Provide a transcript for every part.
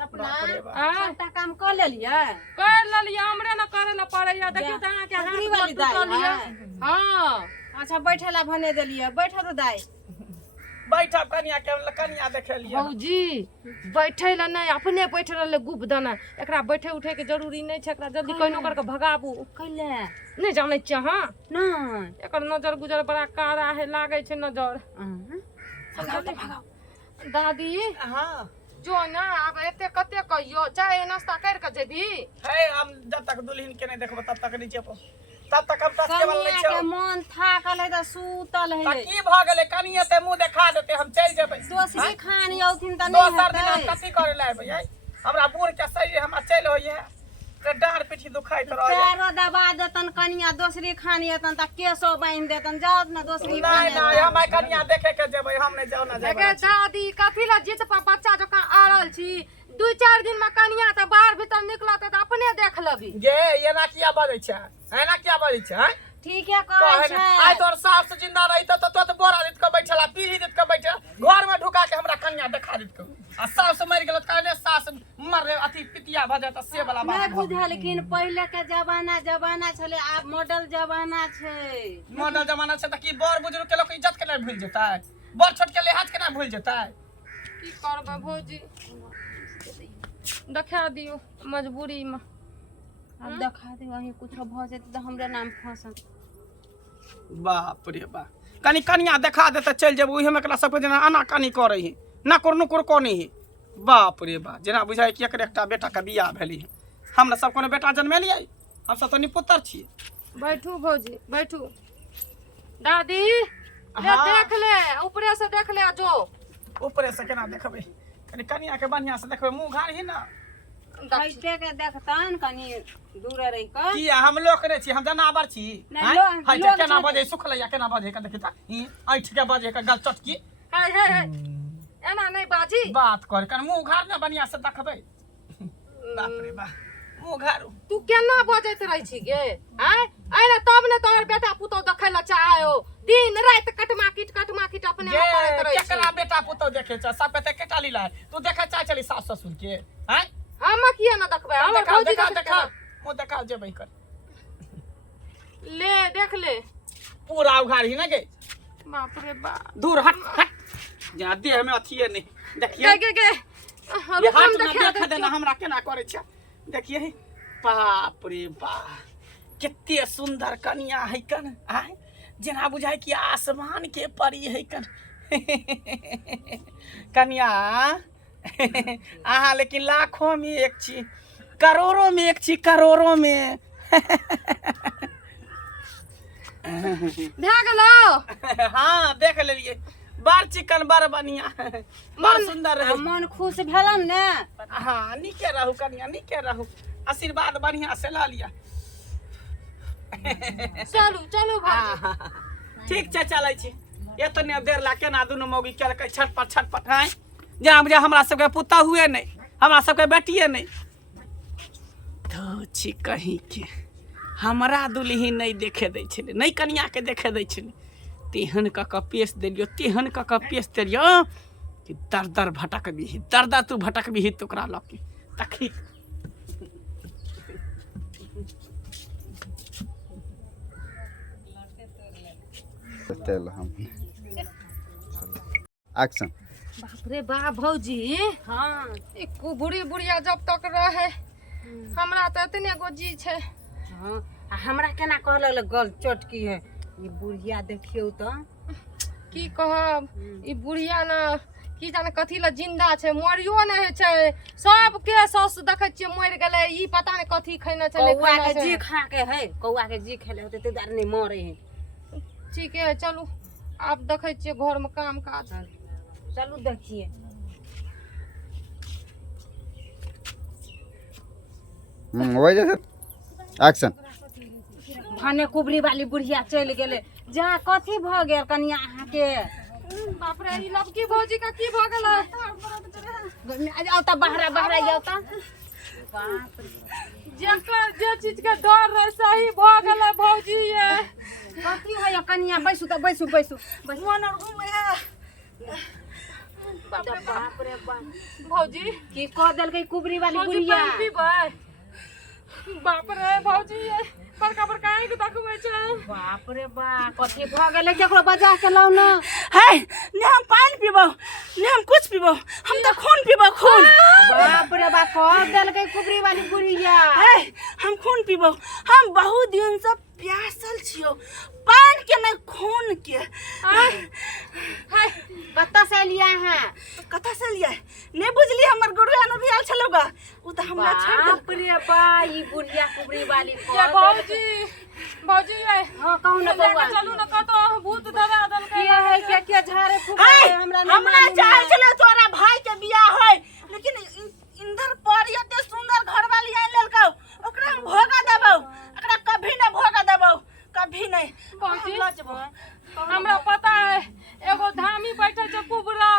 सपना सबटा काम कर लेलिए हमरे ना करे ला पड़े या देखियो त अहाँ के हगरी हाथ वाली में दाई टूटल लिया। है। हां अच्छा बैठे ला भने देलिए बैठो तो दाई बैठा कनिया के कनिया देखे लिए भौजी बैठे ला नहीं अपने बैठे रहले गुप दाना एकरा बैठे उठे के जरूरी नहीं छै एकरा जल्दी कहिनो करके भगाबू कैले नहीं जाने छियै अहाँ नहीं एकर नजर गुजर बड़ा कारा है लागे छै नजर भगाओ दादी हां जो ना अब एते कते कहियो चाय नाश्ता कर के जेबी है हम जब तक दुल्हन के नहीं देखबो तब तक नीचे पर तब तक हम टस के बल नहीं के छौ मन थाकल है त सूतल त है की भ गेलै कनिया ते मुंह देखा देते हम चल जेबै दोसरी खानी औथिन त नहीं दोसर दिन हम हेतै कथी करे लायब ये हमरा बूढ़ के शरीर हमरा चल होइए के डार पीठी दुखाइत रहय पैरो दबा देतन कनिया दोसरी खानी हेतन त केसो बांध देतन जाओ न दोसरी नहीं नहीं हम कनिया देखे के जेबै हम नहीं जाओ ना देखे जेबै दादी कथी ला जिद पर बच्चा जका आरल छी 2-4 दिन में कनिया त बाहर भीतर निकलत त अपने देख लबी गे एना किया बजै छै एना किया बजै छै ठीक है कहै छै आइ तोर सास जिंदा रही तो बोरा दित के बैठला पीढ़ी दित के बैठल घर में ढुका के हमरा कन्या देखा दित के आ सास मर गेल कहने सास मर अथी पितिया भजे त से वाला बात नहीं बुझा लेकिन पहले के जमाना छले आब मॉडल जमाना छै मॉडल जमाना छै त की बड़ बुजुर्ग के लोग इज्जत के नहीं भूल जेतै बड़ छोट के लिहाज के नहीं भूल जेतै की करबे भौजी देखा दियो मजबूरी में अब देखा दे वही कुछ भ जेतै त हमरे नाम फंसत बाप रे बा कनी कनिया देखा दे त चल जेब ओही में एकरा सब जना आना कानी करे है ना कोनो कोनी है बाप रे बा जेना बुझाय कि एकर एकटा बेटा के बियाह भेली है हमरा सब कोनो बेटा जन्मेलियै हम सब त निपुत्र छियै बैठू भौजी बैठू दादी ले हाँ। देख ले ऊपरे से देख ले जो ऊपरे से केना देखबै कनी कनिया के बढ़िया से देखबै मुंह घाड़ ही ना बैठे के देखतन कनी दूर रहि क की हम लोग ने छी हम जनावर छी नहीं, हाय लोग केना छथि। बजे सुखलैया केना बजे के देखि त ई ऐठ के बजे के गल चटकी है एना नहीं बाजी बात कर कन मुंह घाड़ ना बढ़िया से देखबै बाप रे बा मुंह घाड़ तू केना बजैत रही छी गे हैं आइना तब ने तोहर बेटा पुतो देखै ला चाहो दिन रात कटमा किट अपने में करैत रही छी केकरा बेटा पुतौ देखे छ सब पे केटा लीला तू देखे चाह चली सास ससुर के हैं हम किया ना देखबै हमर देखा भौजी देखा देख देखा मुंह देखा जेबै कर ले देख ले पूरा उघाड़ ही ना गे बाप रे बाप दूर हट हट जा देह में अथिए नहीं देखिए गे ये हाथ में देख देना हमरा केना करे छ देखिए बाप रे बा कितने सुंदर कन्या है कन आय जेना बुझाय कि आसमान के परी है कन कन्या आहा लेकिन लाखों में एक छी करोड़ों में एक छी करोड़ों में भे गेलो हाँ देख लेलिए बड़ चिकन बड़ बढ़िया बड़ सुंदर है मन खुश भेलन ने हाँ नीके रहू कनिया नीके रहू आशीर्वाद बढ़िया से ला लिया चलू भाभी ठीक छै चलै छी एतने देर ला केना दुनू मौगी केलकै छटपट हैं जेना बुझा हमरा सबके पुता हुए नहीं हमरा सबके बेटिए नहीं तो छी कहीं के हमरा दुल्ही नहीं देखे दै छलै नहीं कनिया के देखे दै छलै तेहन क पेश देलियो कि दर भटक भी दर तू भटक भी तो ओकरा लऽ के तखी एक्शन बाप रे बाप भौजी हाँ एक बुढ़िया जब तक रहे हमरा त इतने गोजी छै हाँ आ हमरा केना कहल गल चटकी है ये बुढ़िया देखियो तो की कहब ई बुढ़िया ना की जाने कथी ला जिंदा छै मरियो नहीं छै सब के सस देखै छियै मरि गेलै ई पता नहीं कथी खैने छलै कौआ के जी खा के है कौआ के जी खेले होते ते दार नहीं मरे है ठीक है चलू आप देखै छियै घर में काम काज चलू देखिए वही जैसे एक्शन भने कुबरी वाली बुढ़िया चल गेले जा कथी भ गेल कनिया अहाँ के बाप रे ई लबकी भौजी का की भ गेलै आओ त बहरा जाओ त जेकर जे चीज के डर रहे सही भ गेलै भौजी ये कथी है कनिया बैसू त बैसू मन रूम है बाप रे बाप भौजी की कह देलकै कुबरी वाली भौजी बुढ़िया पानी पीबै बाप रे भौजी ये बड़का बड़का आँखि देखबै छै बाप रे बाप कथी भ गेलै केकरो बजा के लाउ न है ने हम पानी पीबो ने हम कुछ पीबो हम तो खून पीबो खून बाप रे बाप कह देलकै कुबरी वाली बुढ़िया है हम खून पीबो हम बहुत दिन से प्यासल छियो पानी के नहीं खून के हाय कत्ता से लिया है कथा से लिया ने बुझली हमर गुरुआ न भी आल छलोगा उ त हमरा छोड़ दे बाप रे बा ई बुढ़िया कुबरी वाली ये भौजी भौजी ये हां कहू न बउआ चलू न कतो भूत धरा देलकै के है के झारे फूक है हमरा हमरा चाहे छले तोरा भाई के बियाह होय लेकिन इंदर पर एते सुंदर घर वाली आइ लेलकौ ओकरा हम भोगा देबौ ओकरा कभी न भोगा देबौ कभी नहीं भौजी हमरा पता है एगो धामी बैठे छै कुबरा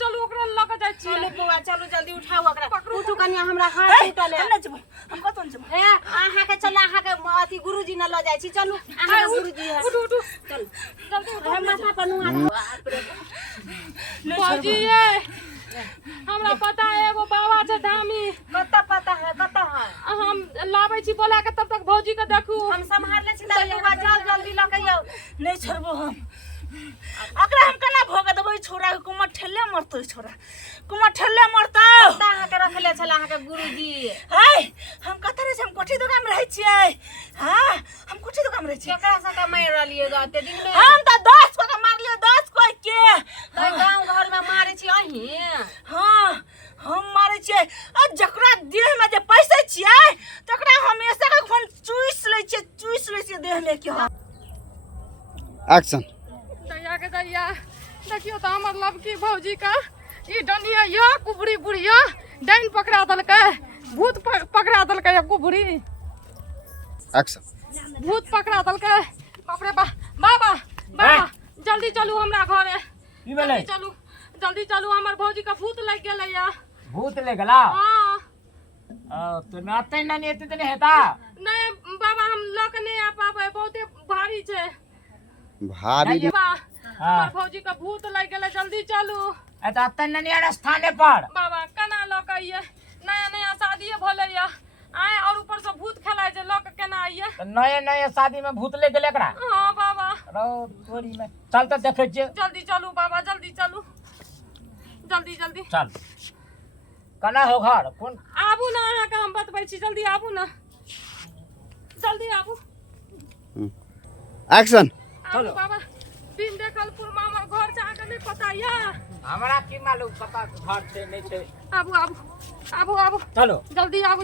चलू ओकरा ल के जाइ छी चलो बउआ चलो जल्दी उठाओ ओकरा उठू कनिया हमरा हाथ टूटल है हम न जबो हम कतौ न जबो ए आहा के चल आहा के अथी गुरुजी न ल जाइ छी चलू आहा के गुरुजी है उठू उठू चल जल्दी उठू हम माथा पर नुआ बाप रे भौजी ये हमरा पता है एगो बाबा छै धामी कत्ता पता है कत्ता है हम लाबै छी बोला के तब तक भौजी के देखू हम संभाल ले छी बउआ जल्दी ल के आउ नहीं छोड़बो हम ओकरा हम केना भोगा देबो ई छोरा के कुमर ठेले मरतो ई छोरा कुमर ठेले मरतो आहा के रखले छला आहा के गुरुजी है हम कतरे से हम कोठी दुकान में रहै छियै हां हम कोठी दुकान में रहै छियै केकरा से का मार रहलिए गाते दिन में हम त 10 को के मारलिए 10 को के तो गांव घर में मारे छी अही हां हम मारे छियै आ जकरा देह में जे पैसे छियै तकरा हमेशा के खून चूस लै छियै देह में के एक्शन दैया के दैया देखियो तो हमर लबकी भौजी का ई डनिया या कुबरी बुढ़िया डाइन पकड़ा देलकै भूत पकड़ा देलकै या कुबरी एक्शन भूत पकड़ा देलकै बाप रे बाबा बाबा जल्दी चलू हमरा घरे की भेलै जल्दी चलू हमर भौजी का भूत लग गेलै या भूत ले गेला हां तो नाते ना नहीं एते नहीं हेता नहीं बाबा हम लोग नहीं आ पाबै बहुते भारी छै भारी हमर भौजी का भूत लग गेलै जल्दी चलू एता अते नहीं आना स्थाने पर बाबा केना लोक आइए नया नया शादी भले या आए और ऊपर से भूत खेलाय जे लोक केना आइए तो नए नए शादी में भूत ले गेले एकरा हां बाबा रो तोरी में चल तो देखे जे जल्दी चलू बाबा जल्दी चलू जल्दी चल कना हो घर कौन आबू ना अहाँ के हम बतबै छी जल्दी आबू ना जल्दी आबू एक्शन चलो बाबा बिन देखलपुर में हमर घर से आके नहीं पता या हमरा की मालूम पता घर से नहीं छे आबू चलो जल्दी आबू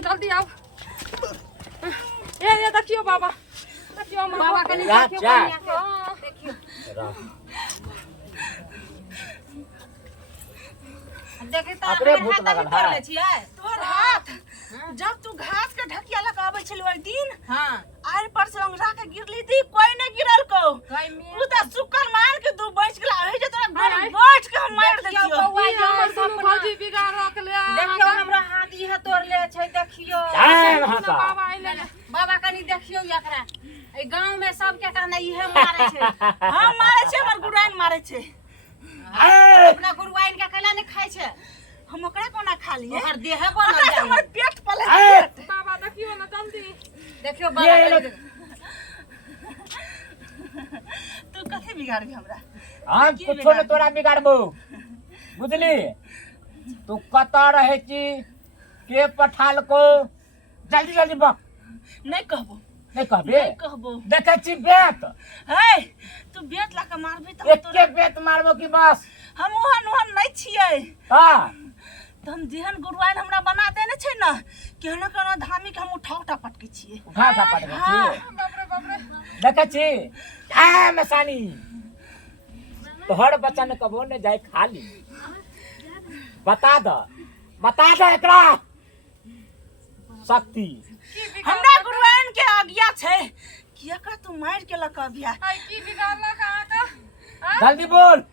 ये देखियो बाबा देखियो हमर बाबा घर। कनी जा, देखियो जा। कनिया के हाँ। देखियो देखि त अपने अपने भूत हाथ लगल अभी कर है। ले छियै तोर हाथ जब तू घास के ढकिया लगा आबै छलौ ओइ दिन हां आर पर से अंगरा के गिरली थी कोई नहीं गिरल को कई में उ त सुकर मान के तू बच गेला हे जे तोरा घर बैठ के हम मार देखियो देतियो बौआ ये हमर दुनू भौजी बिगाड़ रखले देखियो हमरा हाथ इहे तोड़ ले छै देखियो जाए वहां का बाबा आइले बाबा कनी देखियो एकरा ए गांव में सब के कहना इहे मारे छै हम मारे छे हमर गुराइन मारे छे अपना गुरुआइन के कहला ने खाइ छै हम ओकरा कोना खा लिए ओकर देह बनल ओकरा से हमर जाय पेट पले पेट बाबा देखियो ना जल्दी देखियो बाबा तू कथे बिगाड़बी हमरा हम कुछो न तोरा बिगाड़बो बुझली तू कता रहे छी के पठाल को जल्दी जल्दी बक नहीं कहबो नहीं कहबे नहीं कहबो देखे छी बेत हे तू बेट ला के मारबी त एके बेत मारबो की बस हम ओहन नहीं छियै हां त हम जेहन गुरुआइन हमरा बना देने छै न केहनो केहनो धामी के हम उठा उठा पटके छियै उठा उठा पट गए हाँ। छी बाप रे देखे छी आ मसानी तोहर बच्चा ने कबो ने जाए खाली बता द एकरा शक्ति हमरा गुरुआइन के आज्ञा छै किया का तू मार के लका बिया आई की बिगाड़ला कहाँ का जल्दी बोल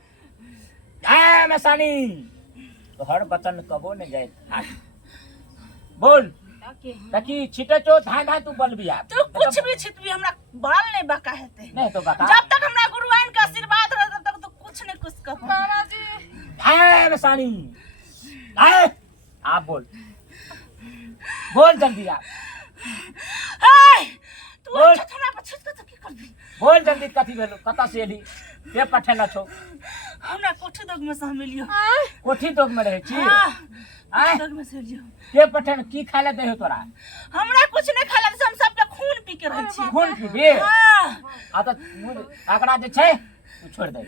आ मसानी तोहर बच्चा ने कबो ने जाए खाली बोल ताकि छिटे चो धाय धाय तू बल बिया तू कुछ भी छितबी हमरा बाल नहीं बका हेते नहीं तो बता जब तक हमरा गुरुआइन का आशीर्वाद रहे तब तक तू कुछ नहीं कुछ कह बाबा जी आए मसानी आए आप बोल जल्दी आप तू बोल। अच्छा हमरा पर छुट के की करबी बोल जल्दी कथी भेलो कता से एली के पठेला छो हमरा कोठी दग में से मिलियो कोठी दोग में रहे छी आए दग में से लियो के पठेन की खाले दे हो तोरा हमरा कुछ नहीं खाला हम सबके खून पी के रहै छी खून पीबे आ त आकड़ा जे छै तू छोड़ दे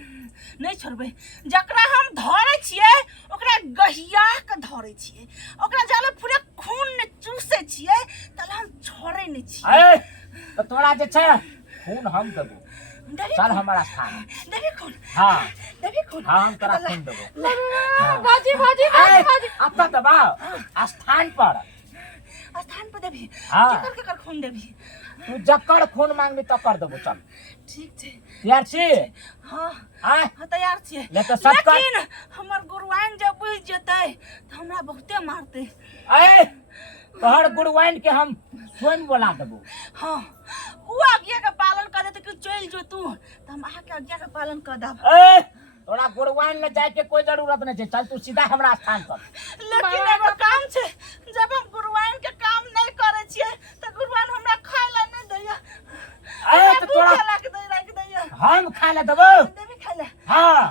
नहीं छोड़बै जकरा हम धरै छियै ओकरा गहिया के धरै छियै ओकरा जाले पूरे खून ने चूसै छियै तले हम छोड़ै नहीं छियै ए त तोरा जे छै खून हम देबो देवी चल खून, हमारा स्थान देवी खून हां देवी खून हां हम तोरा खून देबो बाजी बाजी ए बाजी अब दबाओ स्थान पर स्थान पर देवी हाँ। केकर खून देवी तू जकर खून मांगनी तकर देबो चल ठीक छै तैयार छी हां आए हाँ तैयार छियै ले तो सब कर लेकिन हमर गुरुआइन जब बुझ जेतै त हमरा बहुते मारतै ए तोहर गुरुवाइन के हम स्वयं बोला देबो हाँ उ आज्ञा के पालन कर देते कि चल जो तू त हम आके आज्ञा के पालन कर दब ए तोरा गुरुवाइन में जाए के कोई जरूरत नहीं है चल तू सीधा हमरा स्थान पर लेकिन एगो काम छै जब हम गुरुआइन के काम नहीं करे छियै त गुरुआइन हमरा खाय ला नहीं दैया ए तो तोरा लाग दैया हम खा ले देबो देवी खाय ला हां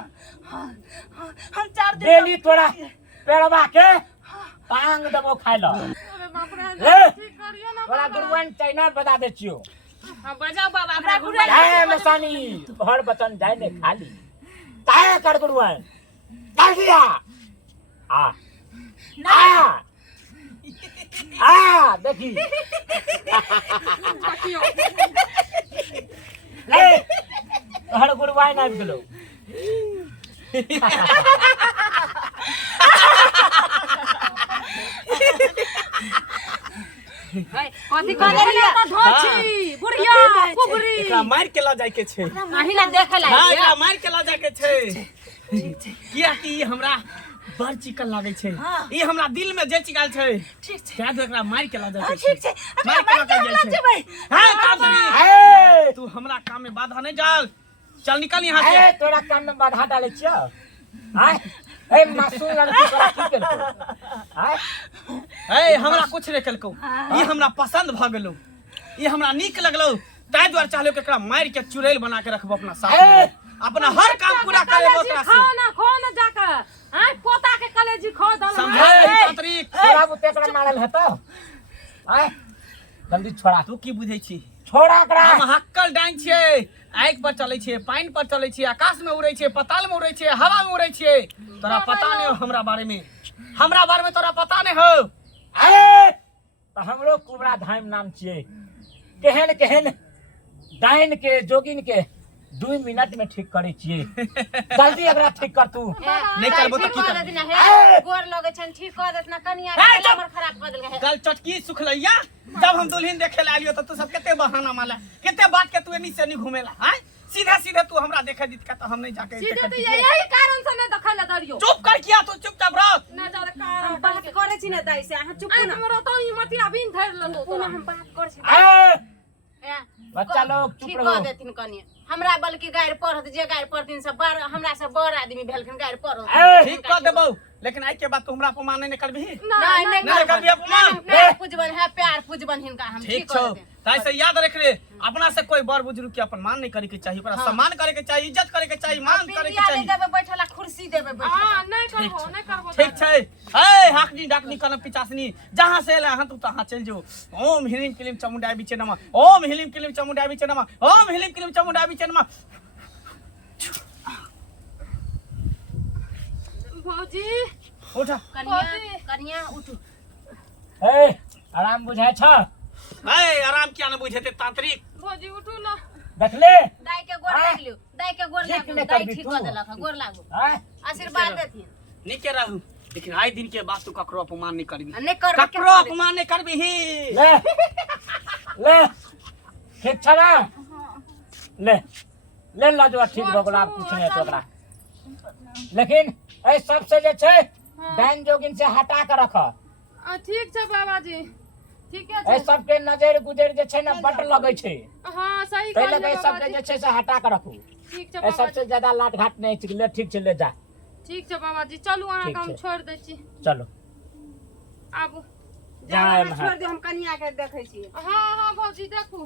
हाँ हम 4 दिन डेली तोरा पेड़वा के टांग देबो खाय ल अरे बाप रे ले ठीक करियो ना तोरा गुरुवाइन चाइना बता दे छियो हां बजाओ बाबा हमरा हमरा गुरुआइन जाए मसानी तोहर बचन जाए ने खाली ताए कर गुरुवाइन जल्दी आ देखी ले तोहर गुरुवाइन आबि गेलो कथी करे लिया त धोची बुढ़िया कुबरी एकरा मार के ला जाय के छै महिला देखे ला हां एकरा मार के ला जाय के छै किया कि ई हमरा बड़ चिकन लागे छै ई हमरा दिल में जे चिकाल छै ठीक छै क्या एकरा मार के ला जाय के छै ठीक छै मार के ला जेबै हां काम ए तू हमरा काम में बाधा नहीं डाल चल निकल यहां से ए तोरा काम में बाधा डाले छियो हां ए मासूम लड़की तोरा की करतो हां ए हमरा कुछ नहीं कलको ई हमरा पसंद भ गेलो ई हमरा नीक लगलो ताहि द्वारे चाहलो कि एकरा मार के चुड़ैल बना के रखबो अपना साथ में अपना हर काम पूरा करे ओकरा से खाना जाकर हां पोता के कलेजी खो दल समझा तांत्रिक तोरा बुते एकरा मारल हेतो हां जल्दी छोड़ा तू की बुझै छी छोड़ा एकरा हम हक्कल डांग छियै आँखि पर चलै छियै पानि पर चलै छियै आकाश में उड़ै छियै पताल में उड़ै छियै हवा में उड़ै छियै तोरा पता नहीं हो हमरा बारे में तोरा पता नहीं हो ए तो हमरो कुबरा धाम नाम छियै केहन केहन डाइन के जोगिन के 2 मिनट में ठीक करे छियै जल्दी एकरा ठीक कर तू नहीं करबो तो की कर देना करबो है गोर लगे छन ठीक कर देतना कनिया हमर खराब कर देल है कल चटकी सुखलैया जब हम दुल्हन देखे ला आलियो तो तू सब केते बहाना माला केते बात के तू एनी से नहीं घुमेला हैं सीधा सीधा तू हमरा देखे दित का तो हम नहीं जाके सीधे तो यही कारण से नहीं दखल दरियो चुप कर किया तू चुपचाप रह ना ज्यादा हम कारण बात करे छी ना दाई से अहाँ चुप आई ना हमरो तो ई मती अबिन धर ललो पुनः हम बात करे छी ए बच्चा लोग चुप ठीक रहो कर देथिन कनिया हमरा बल्कि गायर पढ़त जे गायर पढ़थिन सब बड़ हमरा से बड़ आदमी भेलखिन गायर पढ़त ठीक कर देबो लेकिन आई के बाद तू हमरा अपमान नहीं करबी नहीं नहीं नहीं करबी अपमान प्यार पूजबन है प्यार पूजबन हिनका हम ठीक ठीक कर छौ देथिन ताई से याद रख रे अपना से कोई बड़ बुजुर्ग के अपमान नहीं करे के चाहिए ओकरा सम्मान करे के चाहिए इज्जत करे के चाहिए मान करे के पिरिया चाहिए देबे बैठला कुर्सी देबे बैठला हां नहीं करबो नहीं करबो ठीक छै ए हाकनी डाकनी कन पिचासनी जहां से एला हां तू तहां चल जो ओम हिलिम किलिम चमुंडाई बिचे नमः ओम हिलिम किलिम चमुंडाई बिचे नमः ओम हिलिम किलिम चमुंडाई बिचे नमः भौजी उठा कनिया उठू ए आराम बुझाय छ ए आराम किया न बुझेते तांत्रिक भौजी उठू ना देखले दाई के गोर लाग लियो दाई के गोर ठीक लागू नहीं दाई करबी ठीक तू। कर देलक गोर लागू हां आशीर्वाद देथिन निके रहू लेकिन आइ दिन के बाद तू ककरो अपमान नहीं करबी नहीं करबे ककरो अपमान नहीं करबी ही ले ले ठीक छ ना ले ले लाजवा ठीक भगला कुछ नहीं तो ओकरा लेकिन ए सबसे जे छै डाइन जोगिन से हटा के रख ठीक छै बाबाजी ठीक ए है सबके नजर गुजर जे छै ना बड लगै छै हां सही पहले कहलिए सबके जे छै से हटा के रखू ठीक छै ए बाबाजी सबसे ज्यादा लाट घाट नहीं छै ले ठीक छै ले जा ठीक छै बाबाजी चलू अहाँके ठीक हम छै। छोड़ि दै छी चलो आबू जा जाए छोड़ दे हम कनिया के देखै छियै हाँ हाँ भौजी देखू